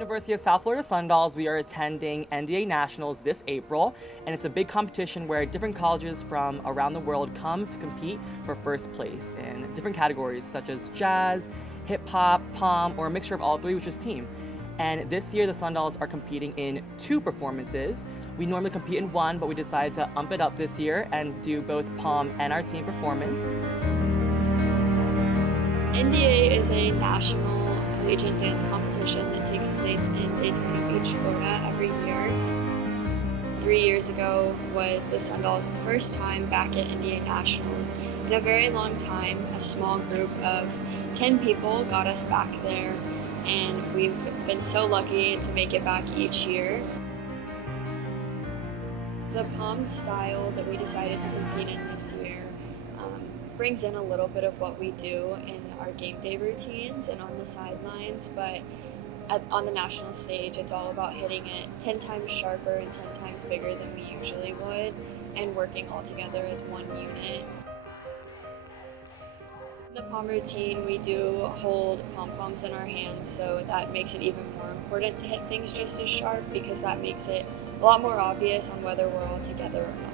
University of South Florida SunDolls, we are attending NDA Nationals this April, and it's a big competition where different colleges from around the world come to compete for first place in different categories such as jazz, hip hop, pom, or a mixture of all three, which is team. And this year the SunDolls are competing in 2 performances. We normally compete in 1, but we decided to ump it up this year and do both pom and our team performance. NDA is a national collegiate dance competition that takes place in Daytona Beach, Florida every year. 3 years ago was the SunDolls' first time back at NDA Nationals. In a very long time, a small group of 10 people got us back there, and we've been so lucky to make it back each year. The pom style that we decided to compete in this year brings in a little bit of what we do in our game day routines and on the sidelines, but on the national stage, it's all about hitting it 10 times sharper and 10 times bigger than we usually would, and working all together as one unit. In the pom routine, we do hold pom-poms in our hands, so that makes it even more important to hit things just as sharp, because that makes it a lot more obvious on whether we're all together or not.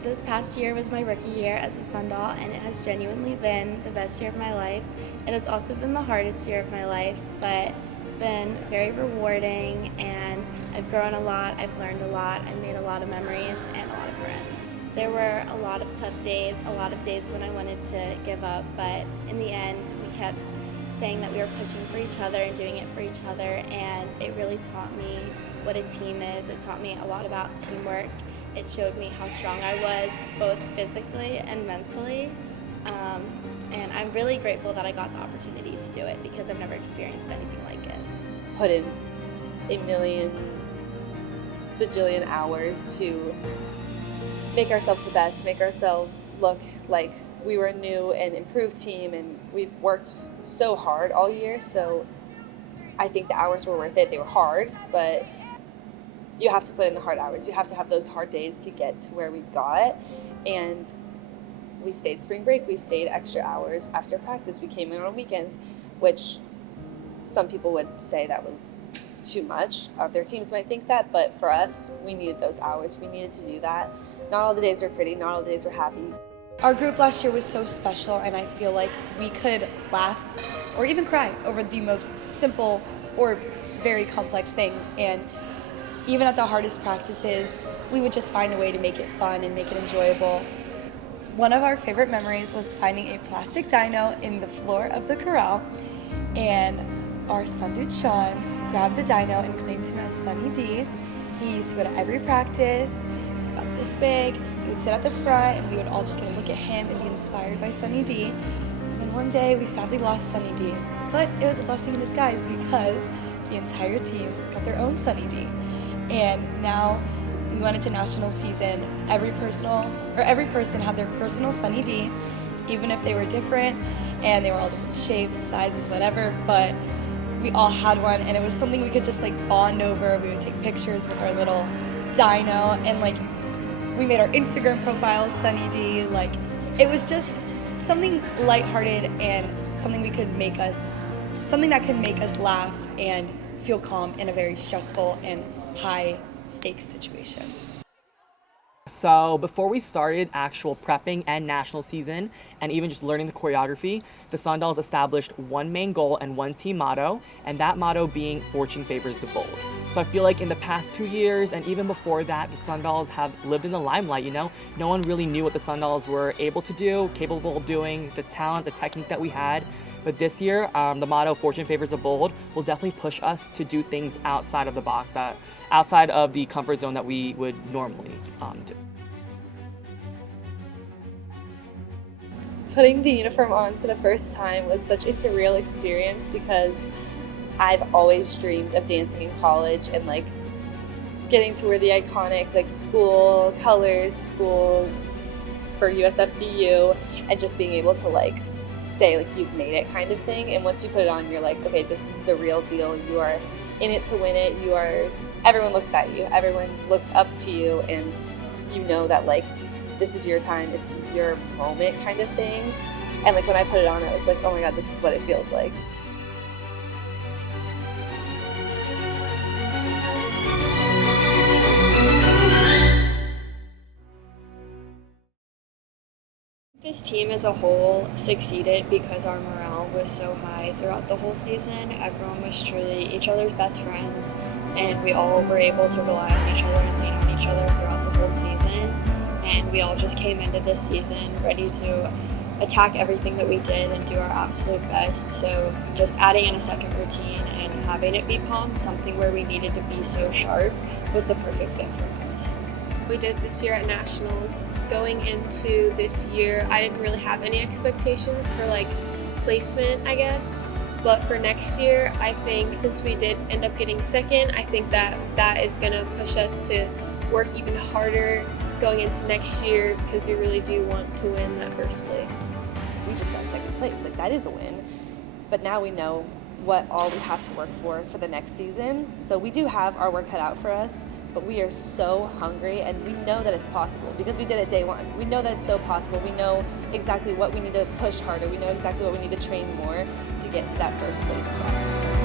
This past year was my rookie year as a SunDoll, and it has genuinely been the best year of my life. It has also been the hardest year of my life, but it's been very rewarding, and I've grown a lot, I've learned a lot, I've made a lot of memories and a lot of friends. There were a lot of tough days, a lot of days when I wanted to give up, but in the end we kept saying that we were pushing for each other and doing it for each other, and it really taught me what a team is. It taught me a lot about teamwork. It showed me how strong I was, both physically and mentally, and I'm really grateful that I got the opportunity to do it, because I've never experienced anything like it. Put in a million bajillion hours to make ourselves the best, make ourselves look like we were a new and improved team, and we've worked so hard all year, so I think the hours were worth it. They were hard, but you have to put in the hard hours. You have to have those hard days to get to where we got. And we stayed spring break. We stayed extra hours after practice. We came in on weekends, which some people would say that was too much. Other teams might think that, but for us, we needed those hours. We needed to do that. Not all the days were pretty. Not all the days were happy. Our group last year was so special, and I feel like we could laugh or even cry over the most simple or very complex things. And even at the hardest practices, we would just find a way to make it fun and make it enjoyable. One of our favorite memories was finding a plastic dino in the floor of the corral, and our son dude Sean grabbed the dino and claimed him as Sunny D. He used to go to every practice. He was about this big. He would sit at the front, and we would all just get to look at him and be inspired by Sunny D. And then one day, we sadly lost Sunny D, but it was a blessing in disguise, because the entire team got their own Sunny D. And now we went into national season, every person had their personal Sunny D, even if they were different, and they were all different shapes, sizes, whatever, but we all had one, and it was something we could just like bond over. We would take pictures with our little dino, and like we made our Instagram profiles Sunny D. Like, it was just something lighthearted and something that could make us laugh and feel calm in a very stressful and high stakes situation. So before we started actual prepping and national season, and even just learning the choreography, the SunDolls established one main goal and one team motto, and that motto being "Fortune favors the bold." So I feel like in the past 2 years, and even before that, the SunDolls have lived in the limelight, you know? No one really knew what the SunDolls were able to do, capable of doing, the talent, the technique that we had. But this year, the motto "Fortune favors the bold" will definitely push us to do things outside of the box, outside of the comfort zone that we would normally do. Putting the uniform on for the first time was such a surreal experience, because I've always dreamed of dancing in college and like getting to wear the iconic like school colors, school for USF BU, and just being able to like say like you've made it kind of thing. And once you put it on, you're like, okay, this is the real deal. You are in it to win it. Everyone looks at you, everyone looks up to you, and you know that like this is your time, it's your moment kind of thing. And like when I put it on, I was like, oh my god, this is what it feels like. This team as a whole succeeded because our morale was so high throughout the whole season. Everyone was truly each other's best friends, and we all were able to rely on each other and lean on each other throughout the whole season. And we all just came into this season ready to attack everything that we did and do our absolute best. So just adding in a second routine and having it be pump, something where we needed to be so sharp, was the perfect fit for us. We did this year at Nationals. Going into this year, I didn't really have any expectations for like placement, I guess. But for next year, I think since we did end up getting second, I think that is going to push us to work even harder going into next year because we really do want to win that first place. We just got second place. Like, that is a win. But now we know what all we have to work for the next season. So we do have our work cut out for us, but we are so hungry, and we know that it's possible because we did it day one. We know that it's so possible. We know exactly what we need to push harder. We know exactly what we need to train more to get to that first place spot.